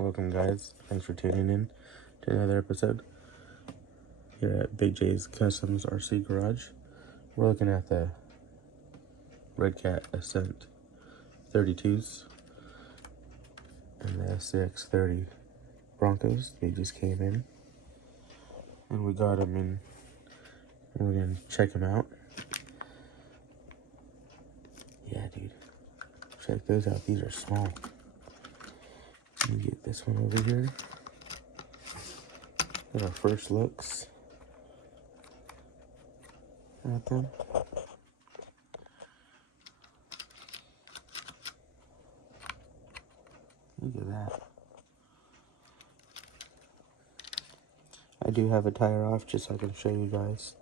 Welcome guys, thanks for tuning in to another episode here at Big J's Customs RC Garage. We're looking at the redcat Assent 32s and the SCX30 Broncos. They just came in and we got them in and we're gonna check them out. Yeah dude, check those out, these are small. Let me get this one over here. At our first looks at them. Look at that. I do have a tire off just so I can show you guys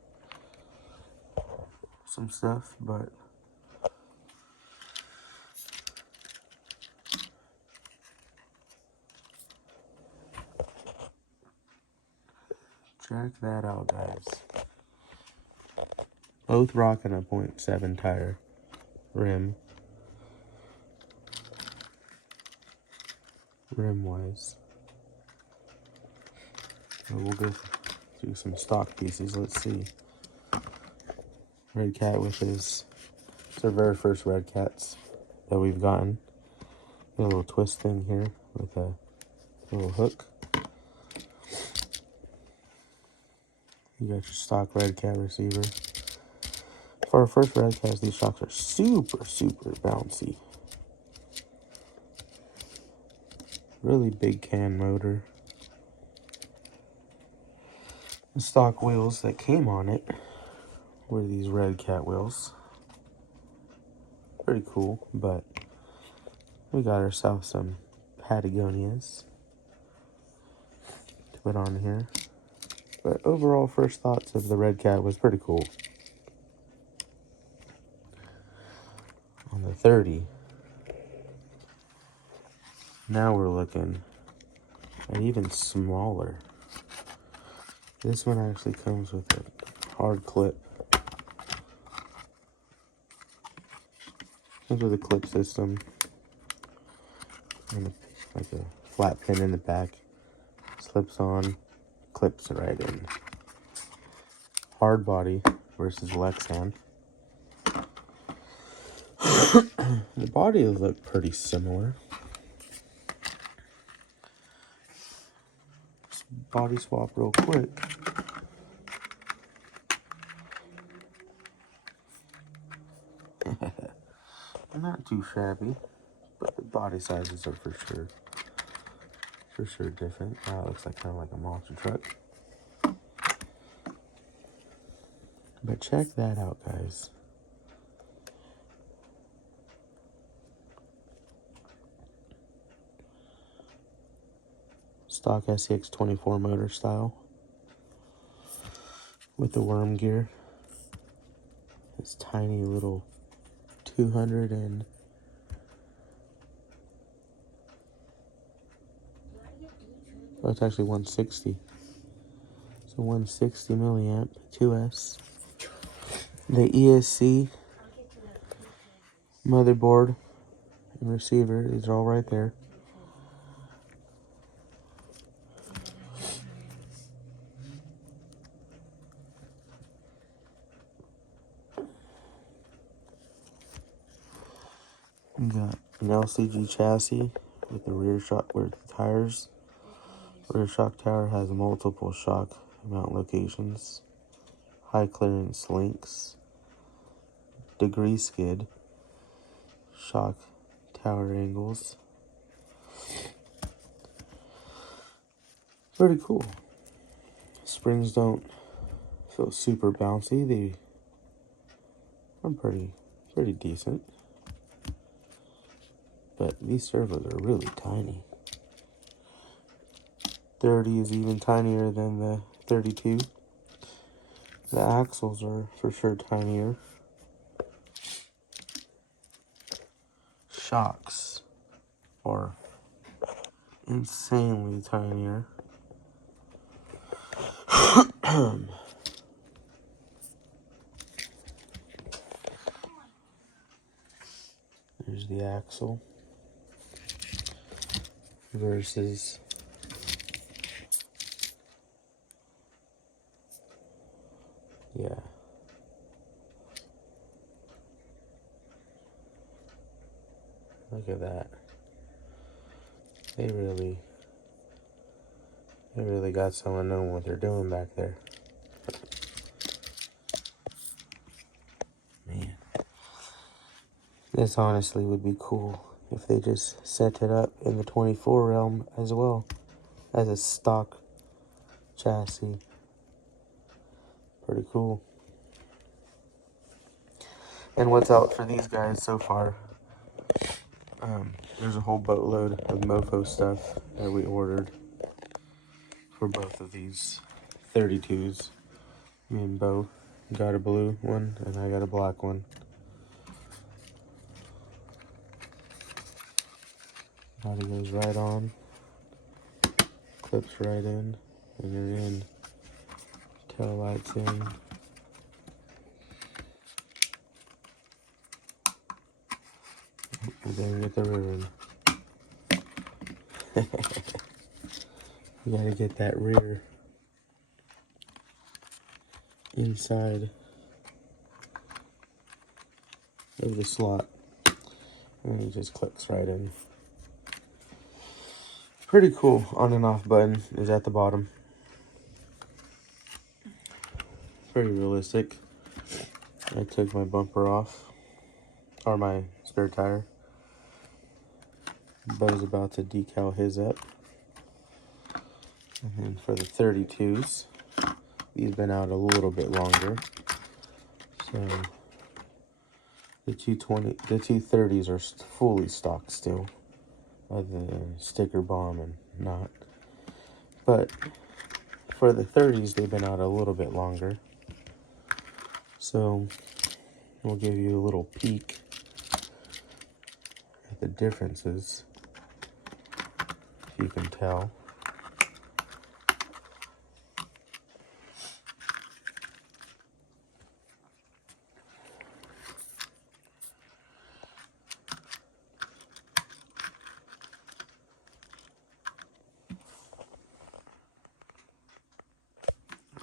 some stuff, but check that out guys. Both rocking a 0.7 tire rim wise. So we'll go through some stock pieces. Let's see. Redcat with his, it's our very first redcats that we've gotten. Got a little twist thing here with a little hook. You got your stock redcat receiver. For our first redcats, these shocks are super bouncy. Really big can motor. The stock wheels that came on it were these redcat wheels. Pretty cool, but we got ourselves some Patagonias to put on here. But overall, first thoughts of the redcat was pretty cool. On the 30, now we're looking at even smaller. This one actually comes with a hard clip. Comes with a clip system and like a flat pin in the back. Slips on, clips right in. Hard body versus Lexan. The body look pretty similar. Just body swap real quick. Not too shabby, but the body sizes are for sure different. It looks like kind of like a monster truck. But check that out, guys. Stock SCX24 motor style with the worm gear. This tiny little 200 and oh, it's actually 160. So 160 milliamp 2S. The ESC motherboard and receiver is all right there. We got an LCG chassis with the rear shock with the tires. Rear shock tower has multiple shock mount locations, high clearance links, degree skid, shock tower angles. Pretty cool. Springs don't feel super bouncy. They are pretty decent. But these servos are really tiny. 30 is even tinier than the 32. The axles are for sure tinier. Shocks are insanely tinier. There's the axle. versus yeah. Look at that. They really got someone knowing what they're doing back there. Man. This honestly would be cool if they just set it up in the 24 realm as well as a stock chassis. Pretty cool. And what's out for these guys so far? There's a whole boatload of mofo stuff that we ordered for both of these 32s. Me and Bo got a blue one and I got a black one. Body goes right on, clips right in, and you're in. Tail lights in. And then get the rear in. You gotta get that rear inside of the slot. And it just clicks right in. Pretty cool. On and off button is at the bottom. Pretty realistic. I took my bumper off, or my spare tire. Bo's about to decal his up. And then for the 32s, these been out a little bit longer. So the 230s are fully stocked still, other than sticker bomb and not. But for the 30s, they've been out a little bit longer. So we'll give you a little peek at the differences, if you can tell.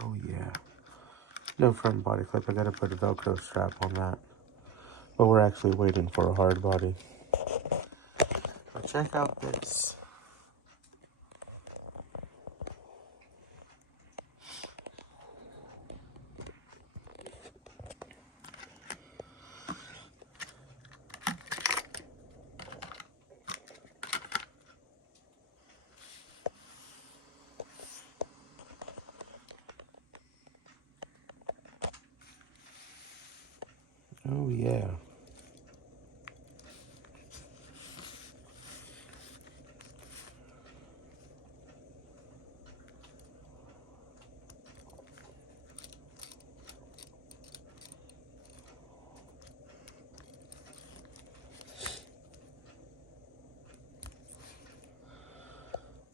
Oh yeah. No front body clip. I gotta put a Velcro strap on that. But we're actually waiting for a hard body. But check out this. Oh yeah.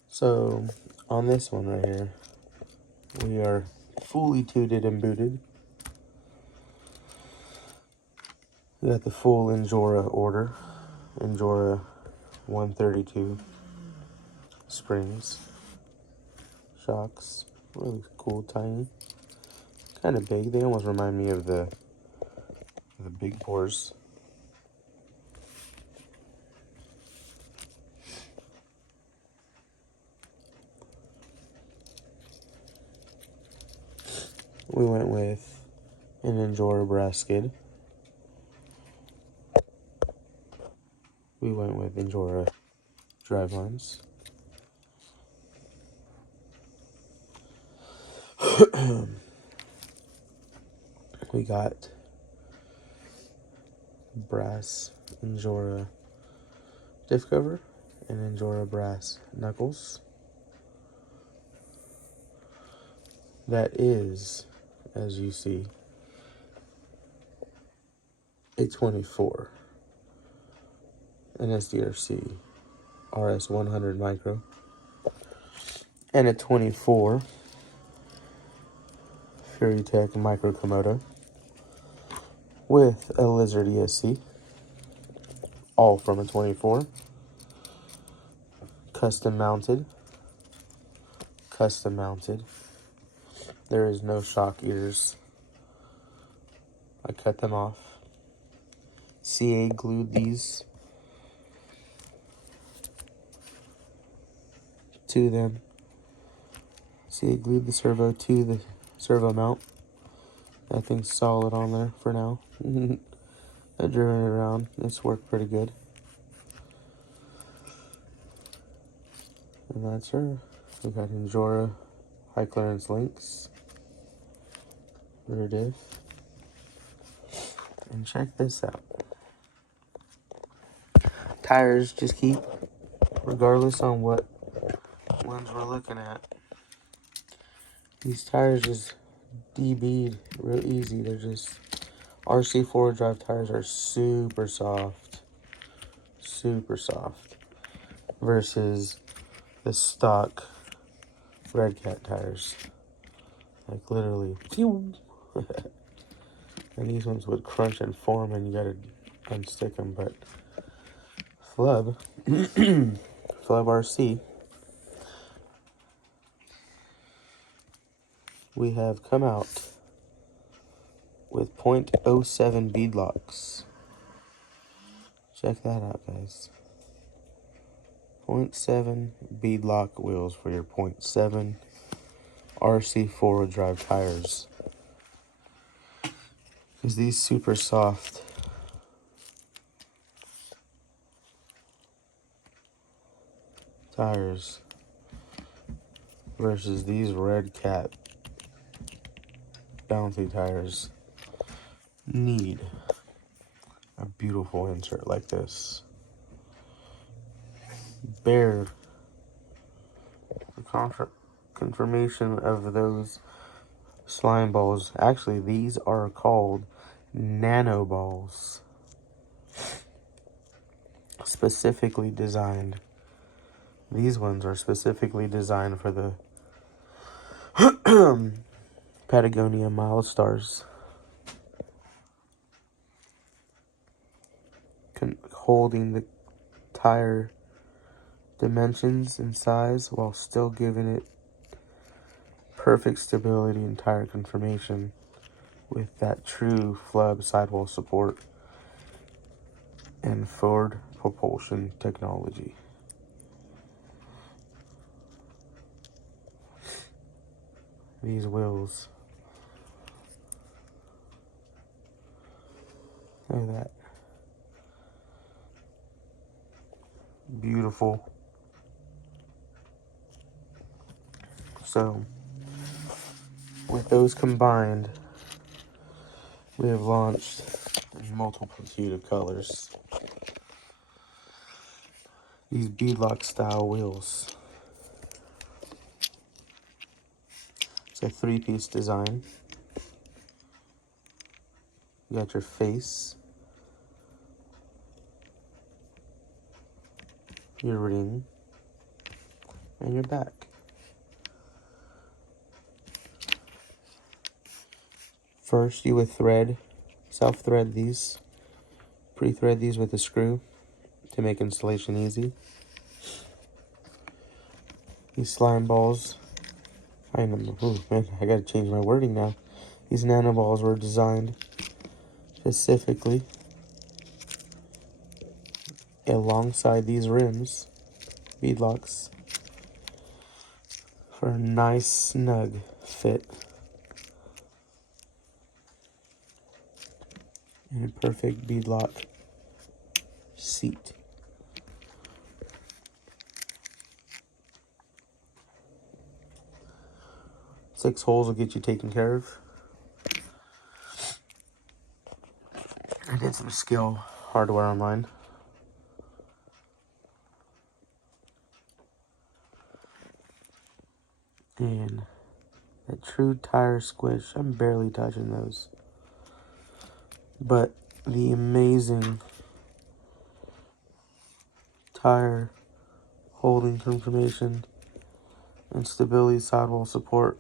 So on this one right here, we are fully tooted and booted. We got the full Injora order. Injora 132 springs, shocks, really cool, tiny, kind of big. They almost remind me of the big bores. We went with an Injora brass skid. We went with Injora drive lines. We got brass Injora diff cover and Injora brass knuckles. That is, as you see, a 24, an SDRC RS100 micro, and a 24 Fury Tech Micro Komodo with a Lizard ESC, all from a 24. custom mounted. Custom mounted. There is no shock ears. I cut them off. CA glued these to them. CA glued the servo to the servo mount. That thing's solid on there for now. I driven it around. It's worked pretty good. And that's her. We got Injora high clearance links. Rear diff. And check this out. Tires just keep, regardless on what ones we're looking at. These tires just debead real easy. They're just RC four-wheel drive tires are super soft. Super soft. Versus the stock redcat tires. Like literally. Phew. And these ones would crunch and form and you gotta unstick them. But Flub, Flub RC, we have come out with 0.07 beadlocks. Check that out, guys. 0.7 beadlock wheels for your 0.7 RC four-wheel drive tires. Because these super soft tires versus these redcat bouncy tires need a beautiful insert like this. Bear the confirmation of those slime balls. Actually, these are called nano balls. Specifically designed. These ones are specifically designed for the Patagonia Milestars. Holding the tire dimensions and size while still giving it perfect stability and tire conformation with that true flub sidewall support and forward propulsion technology. These wheels, look at that. Beautiful. So, with those combined, we have launched in multitude of colors these beadlock style wheels. It's a three-piece design. You got your face, your ring, and your back. First, you would self-thread these, pre-thread these with a screw to make installation easy. These slime balls, I gotta change my wording now. These nano balls were designed specifically alongside these rims, beadlocks, for a nice snug fit and a perfect beadlock seat. Six holes will get you taken care of. I did some skill hardware online. And that true tire squish, I'm barely touching those. But the amazing tire holding conformation and stability sidewall support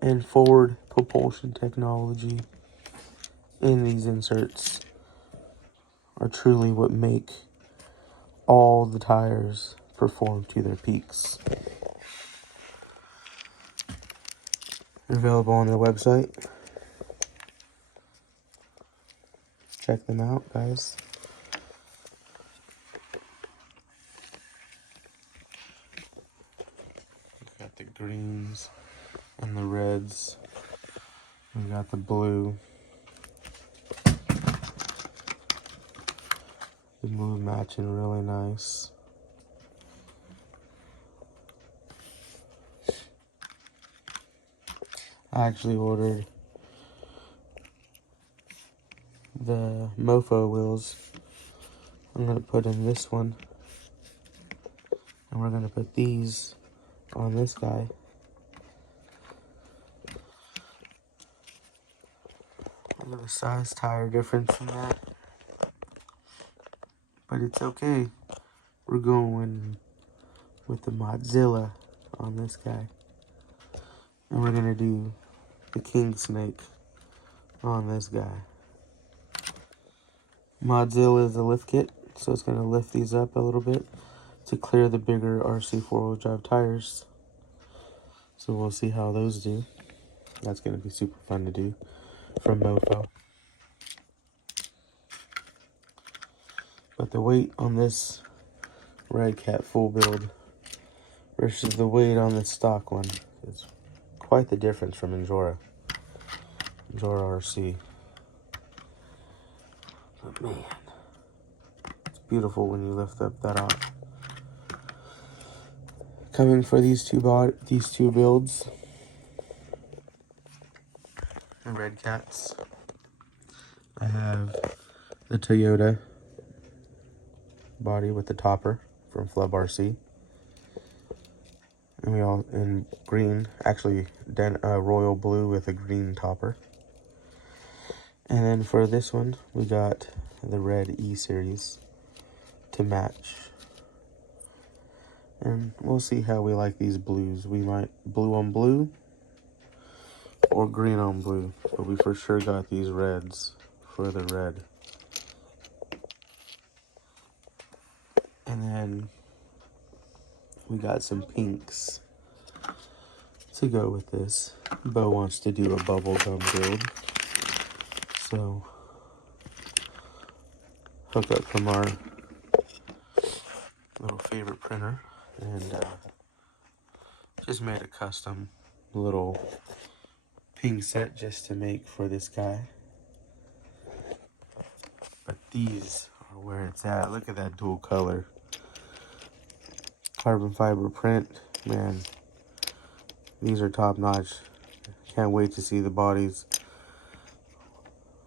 and forward propulsion technology in these inserts are truly what make all the tires perform to their peaks. They're available on their website. Check them out, guys. We've got the greens and the reds. We got the blue. The blue matching really nice. I actually ordered the mofo wheels. I'm going to put in this one. And we're going to put these on this guy. Look at the size tire difference in that. But it's okay. We're going with the Mozilla on this guy. And we're going to do the king snake on this guy. Mozilla is a lift kit, so it's going to lift these up a little bit to clear the bigger RC four-wheel drive tires. So we'll see how those do. That's going to be super fun to do from mofo. But the weight on this redcat full build versus the weight on the stock one is quite the difference from Endura RC. But man, it's beautiful when you lift up that off. Coming for these two builds, the redcats. I have the Toyota body with the topper from Flub RC. And we all in green, actually royal blue with a green topper. And then for this one, we got the red E series to match. And we'll see how we like these blues. We might blue on blue or green on blue, but we for sure got these reds for the red. And then we got some pinks to go with this. Bo wants to do a bubblegum build, so hook up from our little favorite printer and just made a custom little pink set just to make for this guy. But these are where it's at. Look at that dual color. Carbon fiber print, man, these are top notch. Can't wait to see the bodies.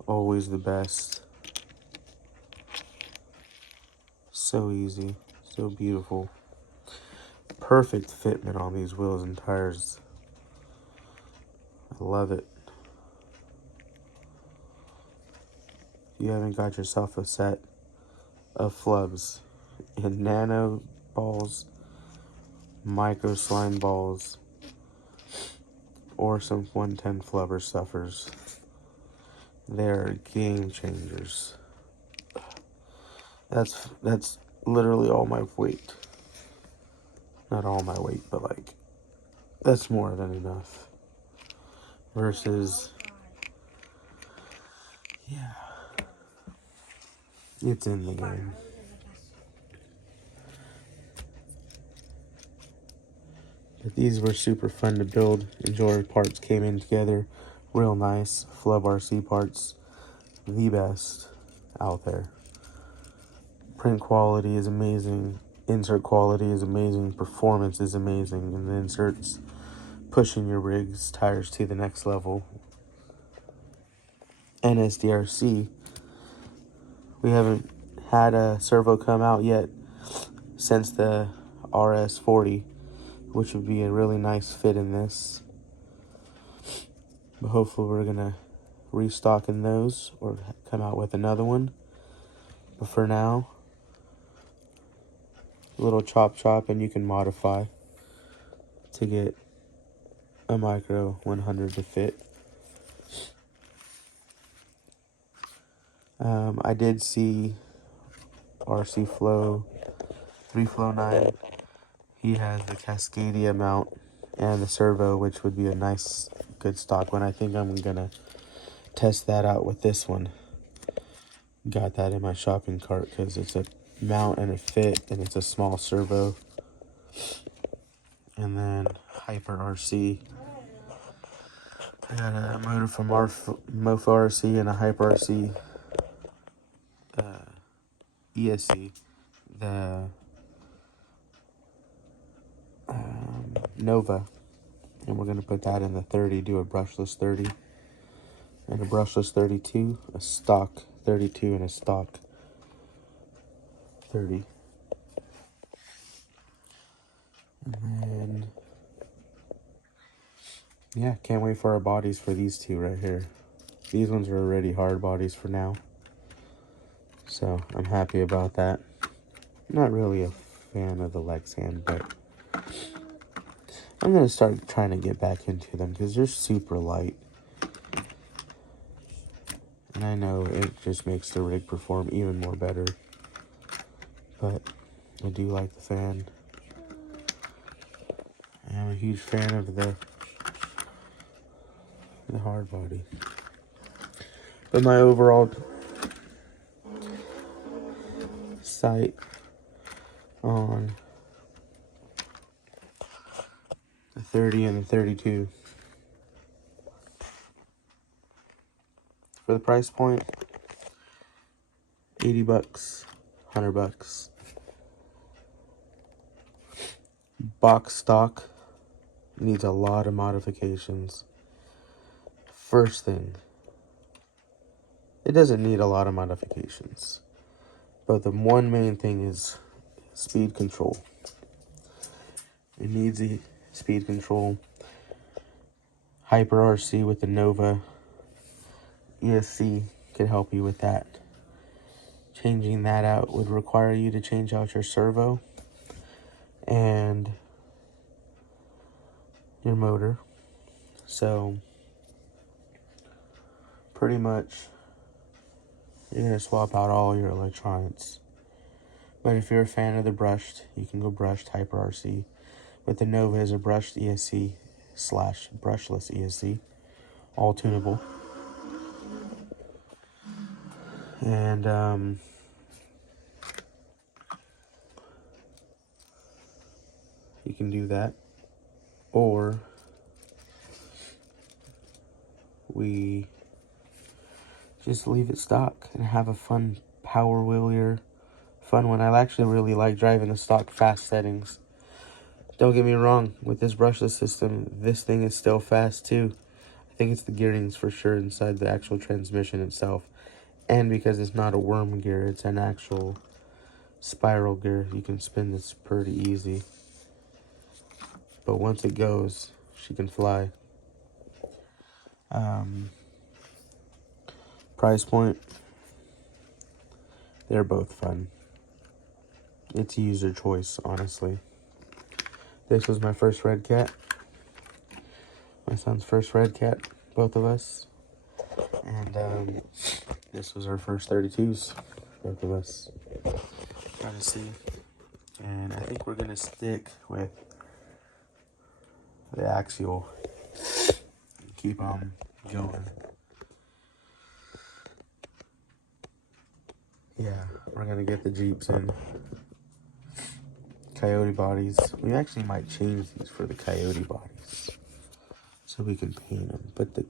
Always the best. So easy, so beautiful. Perfect fitment on these wheels and tires. I love it. If you haven't got yourself a set of flubs in nano balls, micro slime balls, or some 110 flubber stuffers, they're game changers. That's literally all my weight. Not all my weight, but like, that's more than enough. Versus, yeah, it's in the game. But these were super fun to build. Enjoy parts came in together real nice. Flub RC parts, the best out there. Print quality is amazing. Insert quality is amazing. Performance is amazing. And the inserts pushing your rig's tires to the next level. NSDRC. We haven't had a servo come out yet since the RS40, which would be a really nice fit in this. But hopefully we're gonna restock in those or come out with another one. But for now, a little chop and you can modify to get a micro 100 to fit. I did see RC Flow 3 Flow 9 He has the Cascadia mount and the servo, which would be a nice, good stock one. I think I'm gonna test that out with this one. Got that in my shopping cart because it's a mount and a fit, and it's a small servo. And then Hyper RC. I got a motor from Mofo RC and a Hyper RC ESC. The Nova. And we're going to put that in the 30, do a brushless 30. And a brushless 32, a stock 32, and a stock 30. And then, yeah, can't wait for our bodies for these two right here. These ones are already hard bodies for now. So I'm happy about that. Not really a fan of the Lexan, but I'm going to start trying to get back into them because they're super light. And I know it just makes the rig perform even more better. But I do like the fan. I'm a huge fan of the hard body. But my overall sight on the 30 and the 32 for the price point, 80 bucks, 100 bucks. Box stock needs a lot of modifications. First thing, it doesn't need a lot of modifications, but the one main thing is speed control. It needs the speed control. Hyper RC with the Nova ESC can help you with that. Changing that out would require you to change out your servo and your motor. So pretty much you're going to swap out all your electronics. But if you're a fan of the brushed, you can go brushed Hyper RC. But the Nova is a brushed ESC / brushless ESC, all tunable. And you can do that, or we just leave it stock and have a fun power wheelier, fun one. I actually really like driving the stock fast settings. Don't get me wrong, with this brushless system, this thing is still fast too. I think it's the gearings for sure inside the actual transmission itself. And because it's not a worm gear, it's an actual spiral gear. You can spin this pretty easy. But once it goes, she can fly. Price point, they're both fun. It's user choice, honestly. This was my first redcat. My son's first redcat, both of us. And this was our first 32s, both of us. Trying to see. And I think we're gonna stick with the axial. Keep on going. Yeah, we're gonna get the Jeeps in. Coyote bodies. We actually might change these for the Coyote bodies, so we can paint them. But the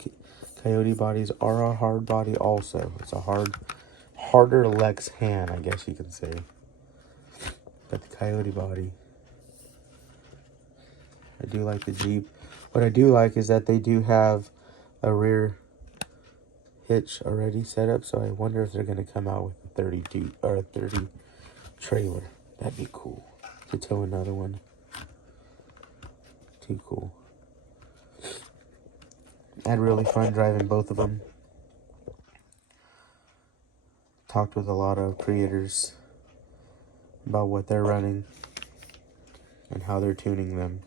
Coyote bodies are a hard body also. It's a harder Lexan, I guess you can say. But the Coyote body, I do like the Jeep. What I do like is that they do have a rear hitch already set up, so I wonder if they're going to come out with a 32 or a 30 trailer. That'd be cool to tow another one. Too cool. I had really fun driving both of them. Talked with a lot of creators about what they're running and how they're tuning them.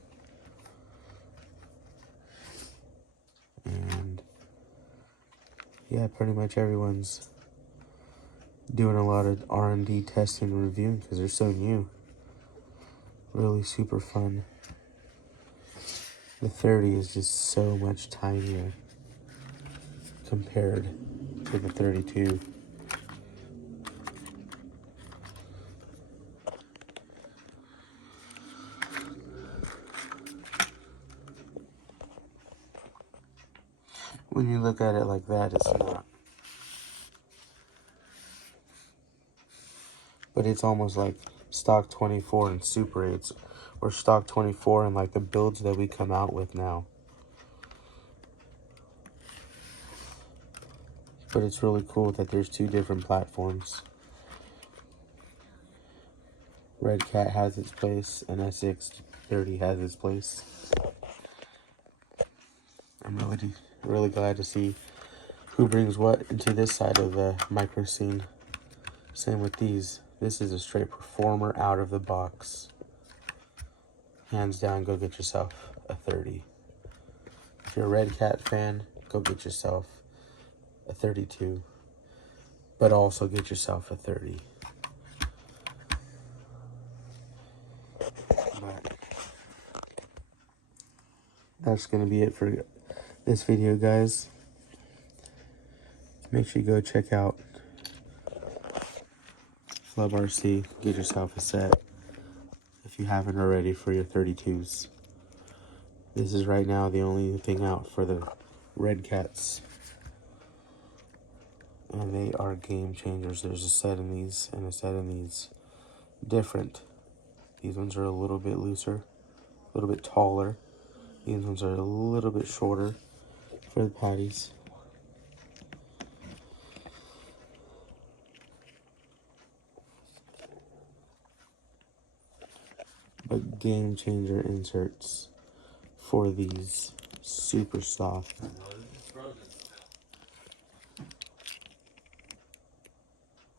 And yeah, pretty much everyone's doing a lot of R&D testing and reviewing because they're so new. Really super fun. The 30 is just so much tinier compared to the 32. When you look at it like that, it's not. But it's almost like stock 24 and Super 8s, or stock 24 and like the builds that we come out with now. But it's really cool that there's two different platforms. Redcat has its place and SX30 has its place. I'm really glad to see who brings what into this side of the micro scene. Same with these. This is a straight performer out of the box. Hands down, go get yourself a 30. If you're a Redcat fan, go get yourself a 32. But also get yourself a 30. But that's going to be it for this video, guys. Make sure you go check out Flub RC. Get yourself a set if you haven't already for your 32s. This is right now the only thing out for the Redcats. And they are game changers. There's a set in these and a set in these. Different. These ones are a little bit looser, a little bit taller. These ones are a little bit shorter for the patties. But game changer inserts for these. Super soft.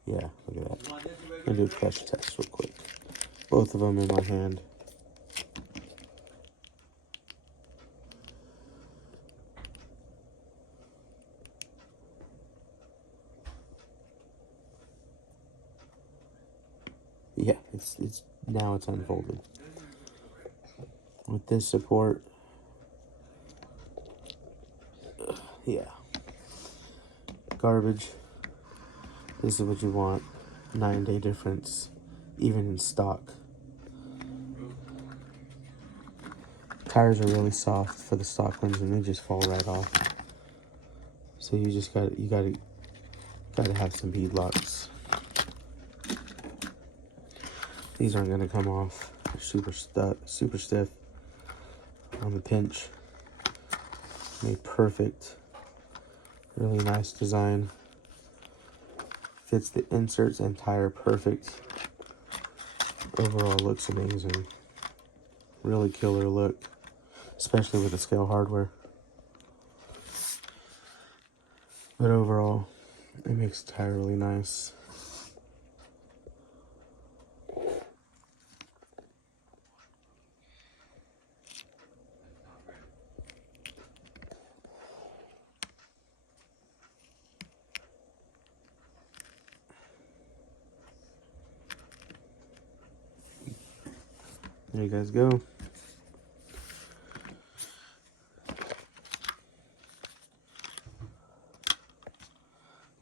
Yeah, look at that. I'm gonna do a pressure test real quick. Both of them in my hand. Yeah, it's now it's unfolded. With this support, yeah. Garbage. This is what you want. 9-day difference, even in stock. Tires are really soft for the stock ones, and they just fall right off. So you just gotta have some beadlocks. These aren't gonna come off. They're super stiff on the pinch. Made perfect. Really nice design. Fits the inserts and tire perfect. Overall looks amazing. Really killer look, especially with the scale hardware. But overall, it makes the tire really nice. There you guys go.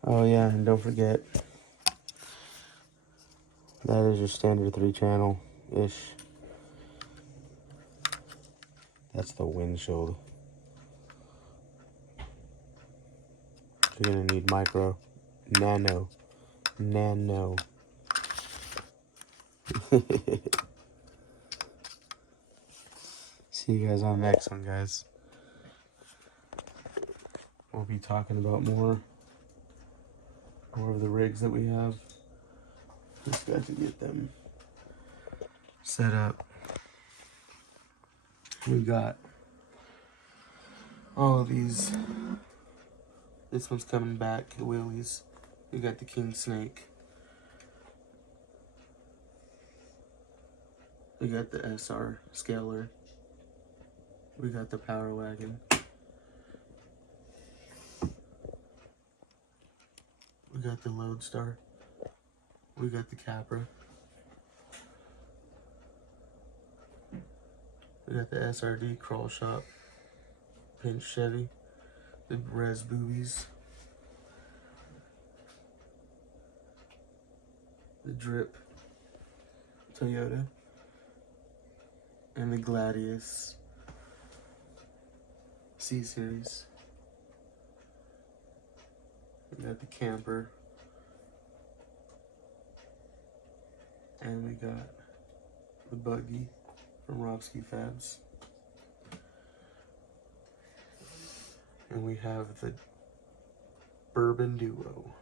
Oh yeah, and don't forget, that is your standard 3-channel-ish. That's the windshield. You're gonna need micro, nano. See you guys on the next one, guys. We'll be talking about more of the rigs that we have. Just got to get them set up. We got all of these. This one's coming back, wheelies. We got the King Snake. We got the SR Scaler. We got the Power Wagon. We got the Lodestar. We got the Capra. We got the SRD Crawl Shop, Pinch Chevy, the Res Boobies, the Drip Toyota, and the Gladius C-Series. We got the Camper, and we got the Buggy from Robski Fabs, and we have the Bourbon Duo,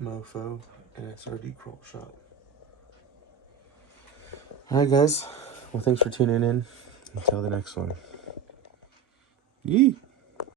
Mofo, and SRD Crawl Shop. Alright guys, well thanks for tuning in. Until the next one. Yee!